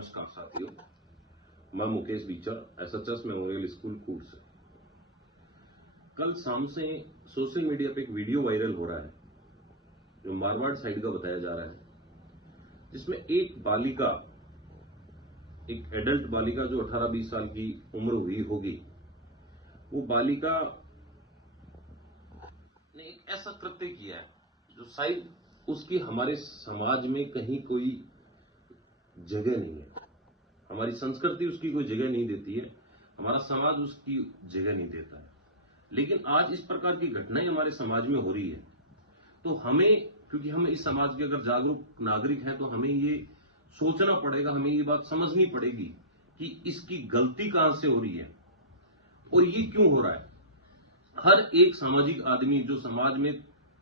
नमस्कार साथियों, मैं Mukesh Beecher SHS memorial school कूट से। कल शाम से सोशल मीडिया पे एक वीडियो वायरल हो रहा है जो मारवाड़ साइड का बताया जा रहा है, जिसमें एक बालिका, एक एडल्ट बालिका जो 18-20 साल की उम्र हुई होगी, वो बालिका ने एक ऐसा कृत्य किया है जो शायद उसकी हमारे समाज में कहीं कोई जगह नहीं है। हमारी संस्कृति उसकी कोई जगह नहीं देती है, हमारा समाज उसकी जगह नहीं देता है। लेकिन आज इस प्रकार की घटनाएं हमारे समाज में हो रही है, तो हमें, क्योंकि हम इस समाज के अगर जागरूक नागरिक हैं, तो हमें ये सोचना पड़ेगा, हमें ये बात समझनी पड़ेगी कि इसकी गलती कहां से हो रही है और ये क्यों हो रहा है। हर एक सामाजिक आदमी जो समाज में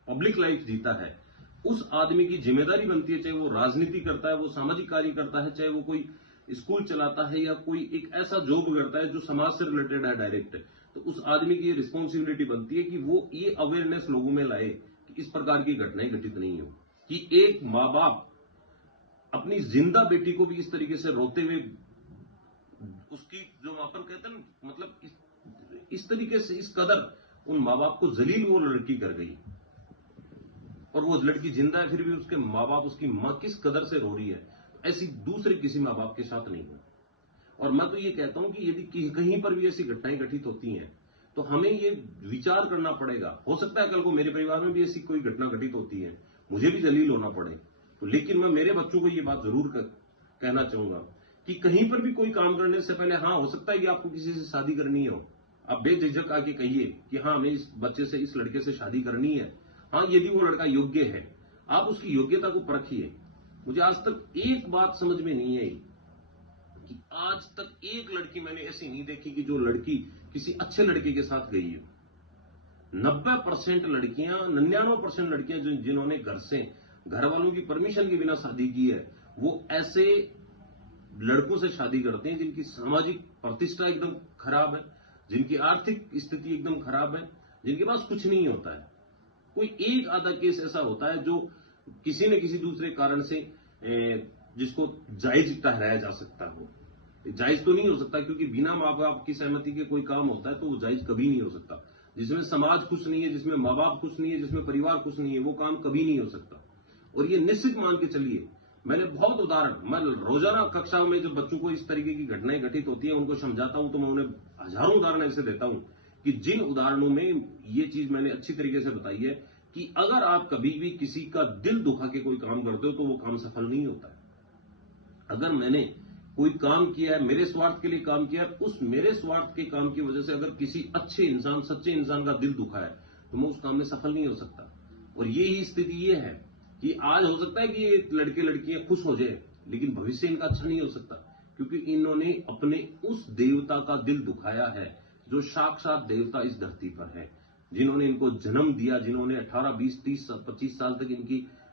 पब्लिक लाइफ जीता है, उस आदमी की जिम्मेदारी बनती है, चाहे वो राजनीति करता है, वो सामाजिक कार्य करता है, चाहे वो कोई स्कूल चलाता है या कोई एक ऐसा जॉब करता है जो समाज से रिलेटेड है डायरेक्ट, तो उस आदमी की रिस्पॉन्सिबिलिटी बनती है कि वो ये अवेयरनेस लोगों में लाए कि इस प्रकार की घटनाएं घटित नहीं हो, कि एक माँ बाप अपनी जिंदा बेटी को भी इस तरीके से रोते हुए, उसकी जो अपन कहते हैं मतलब इस तरीके से, इस कदर उन माँ बाप को जलील वो लड़की कर गई, और वो लड़की जिंदा है फिर भी उसके माँ बाप, उसकी माँ किस कदर से रो रही है, ऐसी दूसरे किसी माँ बाप के साथ नहीं हो। और मैं तो ये कहता हूं कि यदि कहीं पर भी ऐसी घटनाएं घटित होती हैं, तो हमें ये विचार करना पड़ेगा। हो सकता है कल को मेरे परिवार में भी ऐसी कोई घटना घटित होती है, मुझे भी जलील होना पड़े, तो लेकिन मैं मेरे बच्चों को ये बात जरूर कहना चाहूंगा कि कहीं पर भी कोई काम करने से पहले, हाँ, हो सकता है कि आपको किसी से शादी करनी हो, आप बेझिझक आके कहिए कि हाँ, हमें इस बच्चे से, इस लड़के से शादी करनी है। हाँ, यदि वो लड़का योग्य है, आप उसकी योग्यता को परखिए। मुझे आज तक एक बात समझ में नहीं आई कि आज तक एक लड़की मैंने ऐसी नहीं देखी कि जो लड़की किसी अच्छे लड़के के साथ गई हो। 90% लड़कियां, 99% लड़कियां जिन्होंने घर वालों की परमिशन के बिना शादी की है, वो ऐसे लड़कों से शादी करते हैं जिनकी सामाजिक प्रतिष्ठा एकदम खराब है, जिनकी आर्थिक स्थिति एकदम खराब है, जिनके पास कुछ नहीं होता है। कोई एक आधा केस ऐसा होता है जो किसी न किसी दूसरे कारण से जिसको जायज ठहराया जा सकता हो। जायज तो नहीं हो सकता, क्योंकि बिना माँ बाप की सहमति के कोई काम होता है तो वो जायज कभी नहीं हो सकता। जिसमें समाज खुश नहीं है, जिसमें माँ बाप खुश नहीं है, जिसमें परिवार खुश नहीं है, वो काम कभी नहीं हो सकता। और ये निश्चित मान के चलिए, मैंने बहुत उदाहरण, मैं रोजाना कक्षाओं में जब बच्चों को इस तरीके की घटनाएं घटित होती है, उनको समझाता हूं, तो मैं उन्हें हजारों उदाहरण ऐसे देता हूं कि जिन उदाहरणों में ये चीज मैंने अच्छी तरीके से बताई है कि अगर आप कभी भी किसी का दिल दुखा के कोई काम करते हो तो वो काम सफल नहीं होता है। अगर मैंने कोई काम किया है, मेरे स्वार्थ के लिए काम किया है, उस मेरे स्वार्थ के काम की वजह से अगर किसी अच्छे इंसान, सच्चे इंसान का दिल दुखा है, तो मैं उस काम में सफल नहीं हो सकता। और यही स्थिति ये है कि आज हो सकता है कि ये लड़के लड़कियां खुश हो जाए, लेकिन भविष्य इनका अच्छा नहीं हो सकता, क्योंकि इन्होंने अपने उस देवता का दिल दुखाया है जो साक्षात देवता इस धरती पर है, जिन्होंने इनको जन्म दिया, जिन्होंने 18, 20, 30, 25 साल तक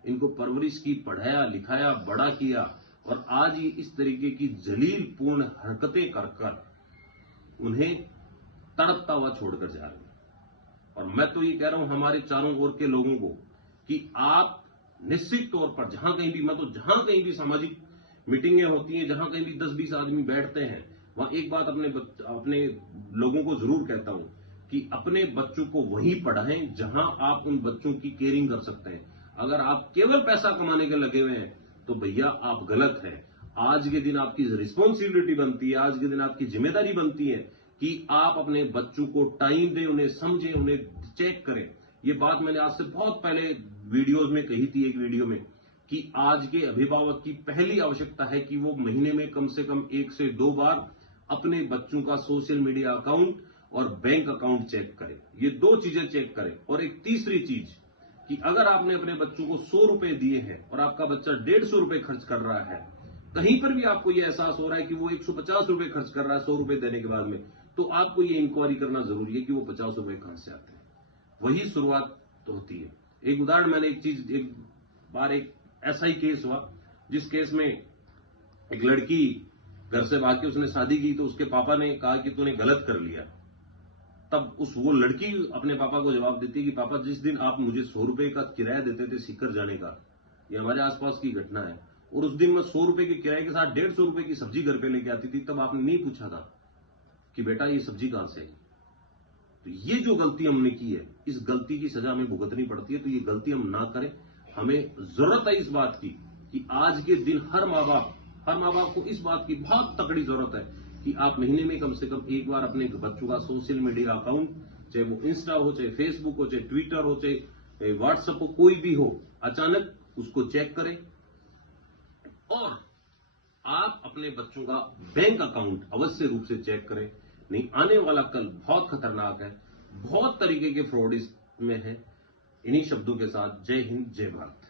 इनको परवरिश की, पढ़ाया लिखाया, बड़ा किया, और आज ये इस तरीके की जलील पूर्ण हरकतें कर कर उन्हें तड़पता हुआ छोड़कर जा रहे हैं। और मैं तो ये कह रहा हूं हमारे चारों ओर के लोगों को कि आप निश्चित तौर पर जहां कहीं भी, मैं तो जहां कहीं भी सामाजिक मीटिंगें होती हैं, जहां कहीं भी 10-20 आदमी बैठते हैं, वहां एक बात अपने लोगों को जरूर कहता हूं कि अपने बच्चों को वहीं पढ़ाएं जहां आप उन बच्चों की केयरिंग कर सकते हैं। अगर आप केवल पैसा कमाने के लगे हुए हैं तो भैया आप गलत हैं। आज के दिन आपकी रिस्पॉन्सिबिलिटी बनती है, आज के दिन आपकी जिम्मेदारी बनती है कि आप अपने बच्चों को टाइम दें, उन्हें समझें, उन्हें चेक करें। ये बात मैंने आज से बहुत पहले वीडियोज में कही थी, एक वीडियो में, कि आज के अभिभावक की पहली आवश्यकता है कि वो महीने में कम से कम 1 से 2 बार अपने बच्चों का सोशल मीडिया अकाउंट और बैंक अकाउंट चेक करें। ये 2 चीजें चेक करें। और एक तीसरी चीज कि अगर आपने अपने बच्चों को 100 रुपए दिए हैं और आपका बच्चा 150 रुपए खर्च कर रहा है, कहीं पर भी आपको यह एहसास हो रहा है कि वो 150 रुपए खर्च कर रहा है 100 रुपए देने के बाद में, तो आपको ये इंक्वायरी करना जरूरी है कि वो 50 रुपए कहां से आते हैं। वही शुरुआत तो होती है। एक उदाहरण, मैंने एक बार एक ऐसा ही केस हुआ जिस केस में एक लड़की घर से भाग के उसने शादी की, तो उसके पापा ने कहा कि तूने गलत कर लिया। तब वो लड़की अपने पापा को जवाब देती है कि पापा, जिस दिन आप मुझे 100 रुपए का किराया देते थे सीकर जाने का, ये हमारे आसपास की घटना है, और उस दिन मैं 100 रुपए के किराए के साथ 150 रुपए की सब्जी घर पे लेके आती थी, तब आपने नहीं पूछा था कि बेटा ये सब्जी कहां से आई। तो ये जो गलती हमने की है, इस गलती की सजा हमें भुगतनी पड़ती है। तो ये गलती हम ना करें। हमें जरूरत है इस बात की कि आज के दिन हर माँ बाप को इस बात की बहुत तकड़ी जरूरत है कि आप महीने में कम से कम एक बार अपने बच्चों का सोशल मीडिया अकाउंट, चाहे वो इंस्टा हो, चाहे फेसबुक हो, चाहे ट्विटर हो, चाहे व्हाट्सएप हो, कोई भी हो, अचानक उसको चेक करें। और आप अपने बच्चों का बैंक अकाउंट अवश्य रूप से चेक करें। नहीं, आने वाला कल बहुत खतरनाक है, बहुत तरीके के फ्रॉड इसमें है। इन्हीं शब्दों के साथ जय हिंद, जय भारत।